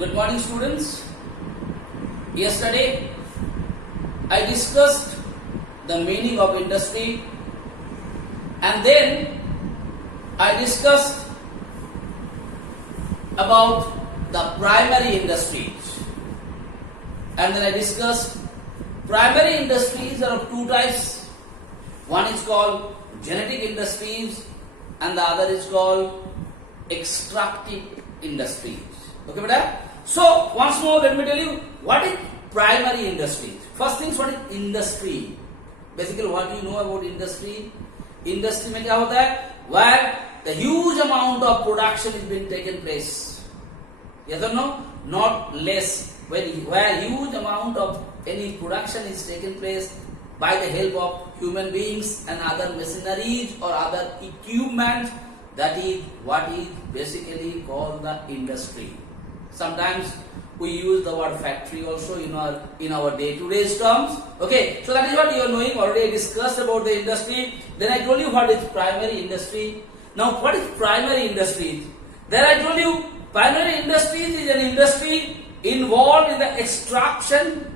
Good morning, students. Yesterday I discussed the meaning of industry, and then I discussed about the primary industries, and then I discussed primary industries are of two types. One is called genetic industries and the other is called extractive industries. Okay, beta? So once more let me tell you what is primary industries. First things, what is industry? Basically what do you know about industry? Industry में क्या होता है? Where the huge amount of production is being taken place. Yes or no? Not less. Where huge amount of any production is taken place by the help of human beings and other machineries or other equipment, that is what is basically called the industry. Sometimes we use the word factory also in our day-to-day terms. Okay, so that is what you are knowing. Already I discussed about the industry. Then I told you what is primary industry. Now what is primary industry? Then I told you primary industries is an industry involved in the extraction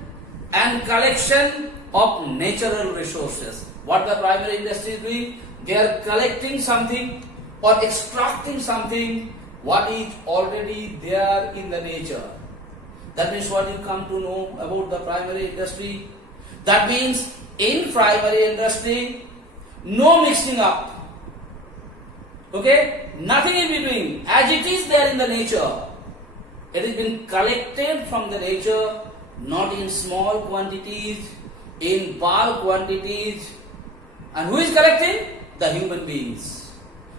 and collection of natural resources. What the primary industry is doing? They are collecting something or extracting something what is already there in the nature. That means what you come to know about the primary industry. That means in primary industry, no mixing up. Okay? Nothing in between. As it is there in the nature. It has been collected from the nature, not in small quantities, in bulk quantities. And who is collecting? The human beings.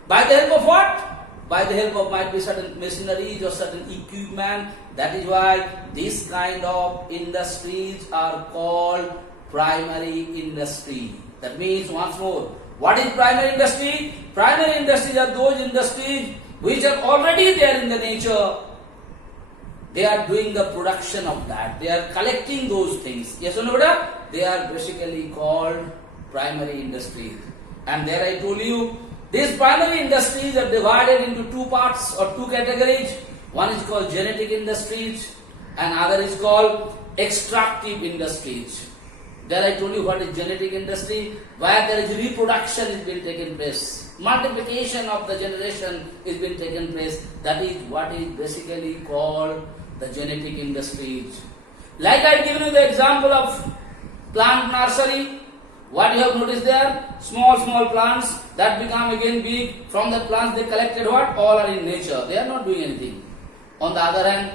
By the help of what? By the help of might be certain machineries or certain equipment. That is why this kind of industries are called primary industry. That means once more, what is primary industry? Primary industries are those industries which are already there in the nature. They are doing the production of that. They are collecting those things. Yes or no, beta? They are basically called primary industries. And there I told you, these primary industries are divided into two parts or two categories. One is called genetic industries and other is called extractive industries. There I told you what is genetic industry, where there is reproduction is being taken place. Multiplication of the generation is being taken place. That is what is basically called the genetic industries. Like I have given you the example of plant nursery. What you have noticed there? Small plants that become again big. From the plants they collected what? All are in nature. They are not doing anything. On the other hand,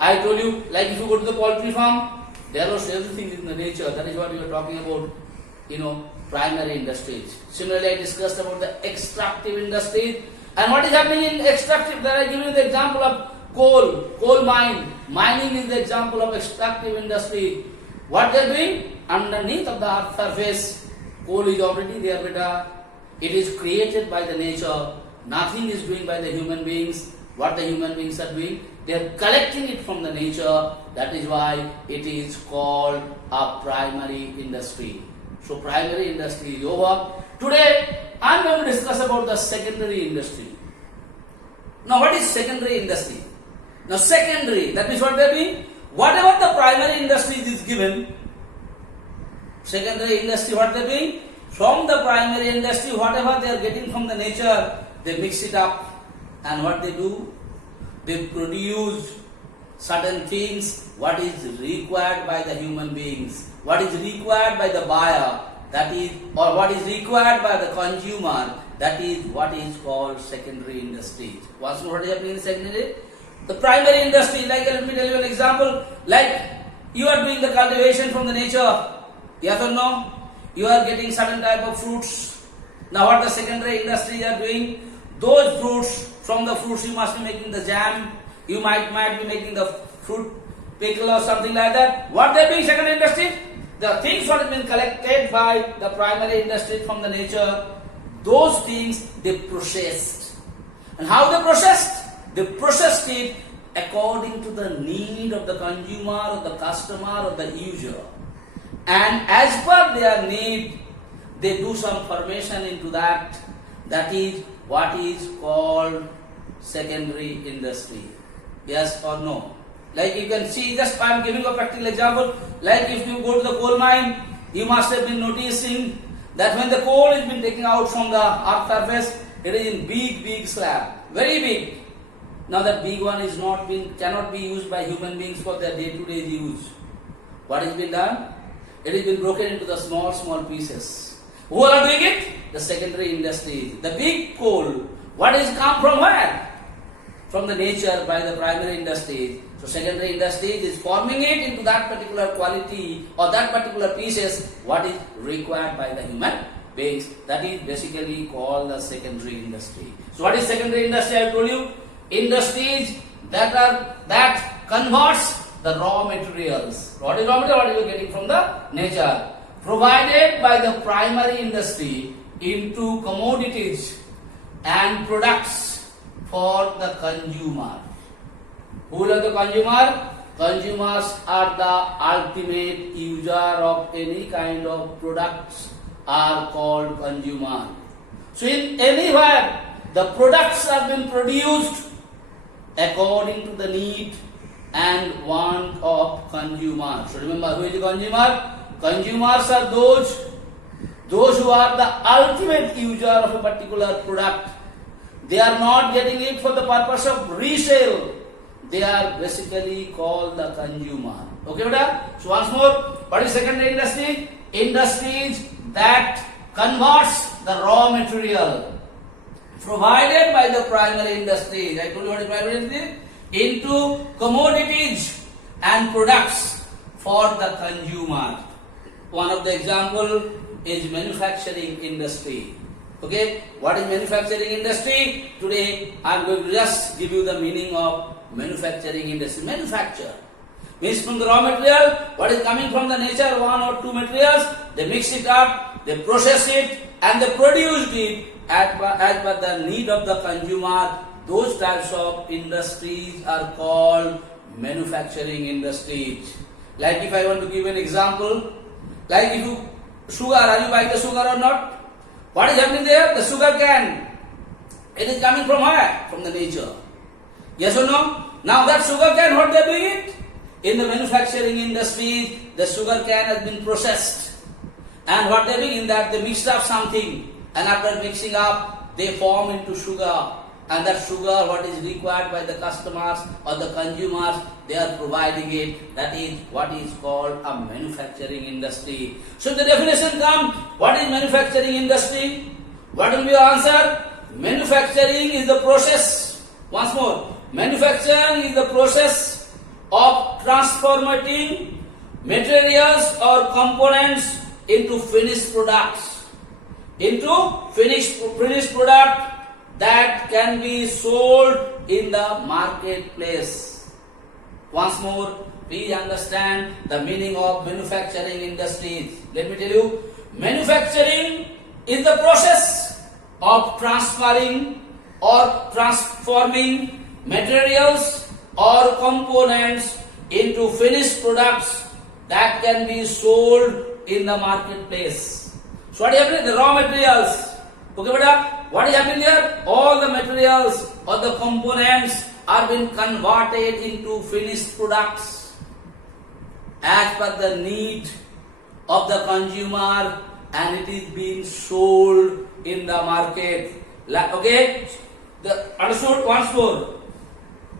I told you, like if you go to the poultry farm, there was everything in the nature. That is what we are talking about, primary industries. Similarly, I discussed about the extractive industries. And what is happening in extractive? There I give you the example of coal mine. Mining is the example of extractive industry. What they are doing? Underneath of the earth surface, coal is already there, beta. It is created by the nature. Nothing is doing by the human beings. What the human beings are doing? They are collecting it from the nature. That is why it is called a primary industry. So primary industry is over. Today I am going to discuss about the secondary industry. Now what is secondary industry? Now secondary, that means what they are doing? Whatever the primary industry is given, secondary industry, what they are doing? From the primary industry, whatever they are getting from the nature, they mix it up. And what they do? They produce certain things, what is required by the human beings, what is required by the buyer, that is, or what is required by the consumer, that is what is called secondary industry. What's what is happening in secondary? The primary industry, like let me tell you an example, like you are doing the cultivation from the nature, yes or no? You are getting certain type of fruits. Now what the secondary industry are doing? Those fruits, from the fruits you must be making the jam, you might be making the fruit pickle or something like that. What they are doing secondary industry? The things what have been collected by the primary industry from the nature, those things they processed. And how they processed? They processed it according to the need of the consumer or the customer or the user. And as per their need, they do some formation into that. That is what is called secondary industry. Yes or no? Like you can see, just I am giving a practical example. Like if you go to the coal mine, you must have been noticing that when the coal is been taken out from the earth surface, it is in big slab, very big. Now that big one is cannot be used by human beings for their day-to-day use. What has been done? It has been broken into the small pieces. Who are doing it? The secondary industries. The big coal, what is come from where? From the nature by the primary industries. So secondary industries is forming it into that particular quality or that particular pieces what is required by the human beings. That is basically called the secondary industry. So what is secondary industry? I told you, industries that converts the raw materials. What is raw material? What are you getting from the nature? Provided by the primary industry into commodities and products for the consumer. Who are the consumer? Consumers are the ultimate user of any kind of products are called consumer. So in anywhere the products have been produced according to the need and want of consumer. So remember, who is the consumer? Consumers are those who are the ultimate user of a particular product. They are not getting it for the purpose of resale. They are basically called the consumer. Okay, beta? So once more, what is secondary industry? Industries that converts the raw material provided by the primary industries. I told you what is primary industry? Into commodities and products for the consumer. One of the example is manufacturing industry. Okay, what is manufacturing industry? Today I am going to just give you the meaning of manufacturing industry. Manufacture means from the raw material, what is coming from the nature, one or two materials, they mix it up, they process it, and they produce it as per the need of the consumer. Those types of industries are called manufacturing industries. Like if I want to give an example, like if you sugar, are you buying the sugar or not? What is happening there? The sugar cane. It is coming from where? From the nature. Yes or no? Now that sugar cane, what they are doing it? In the manufacturing industry, the sugar cane has been processed. And what they are doing in that, they mix up something. And after mixing up, they form into sugar. And that sugar, what is required by the customers or the consumers, they are providing it. That is what is called a manufacturing industry. So the definition comes, what is manufacturing industry? What will be your answer? Manufacturing is the process. Once more, manufacturing is the process of transforming materials or components into finished products. Into finished product that can be sold in the marketplace. Once more, please understand the meaning of manufacturing industries. Let me tell you, manufacturing is the process of transferring or transforming materials or components into finished products that can be sold in the marketplace. So what is happening? The raw materials. Okay, beta? What is happening here? All the materials or the components are being converted into finished products as per the need of the consumer, and it is being sold in the market. Okay? Understood? Once more.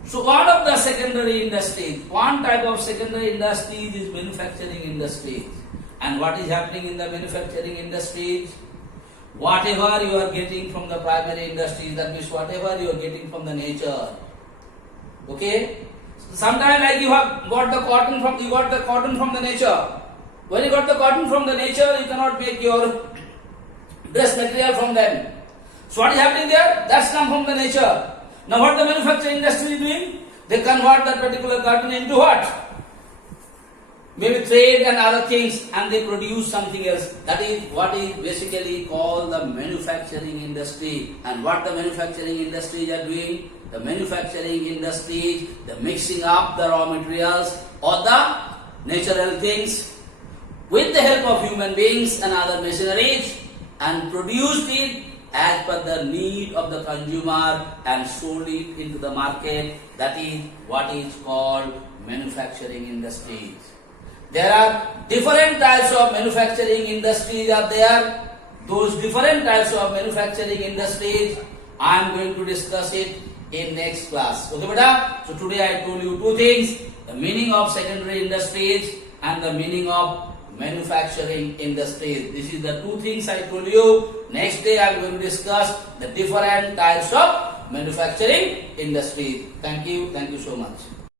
So one of the secondary industries, one type of secondary industries is manufacturing industries. And what is happening in the manufacturing industries? Whatever you are getting from the primary industries, that means whatever you are getting from the nature. Okay? Sometimes like you have got the cotton from the nature. When you got the cotton from the nature, you cannot make your dress material from them. So what is happening there? That's come from the nature. Now what the manufacturing industry is doing? They convert that particular cotton into what? Maybe thread and other things, and they produce something else. That is what is basically called the manufacturing industry. And what the manufacturing industries are doing? The manufacturing industries, the mixing up the raw materials or the natural things with the help of human beings and other machineries, and produced it as per the need of the consumer and sold it into the market That is what is called manufacturing industries. There are different types of manufacturing industries are there. Those different types of manufacturing industries, I am going to discuss it in next class. Okay, beta? So today I told you two things: the meaning of secondary industries and the meaning of manufacturing industries. This is the two things I told you. Next day I am going to discuss the different types of manufacturing industries. Thank you so much.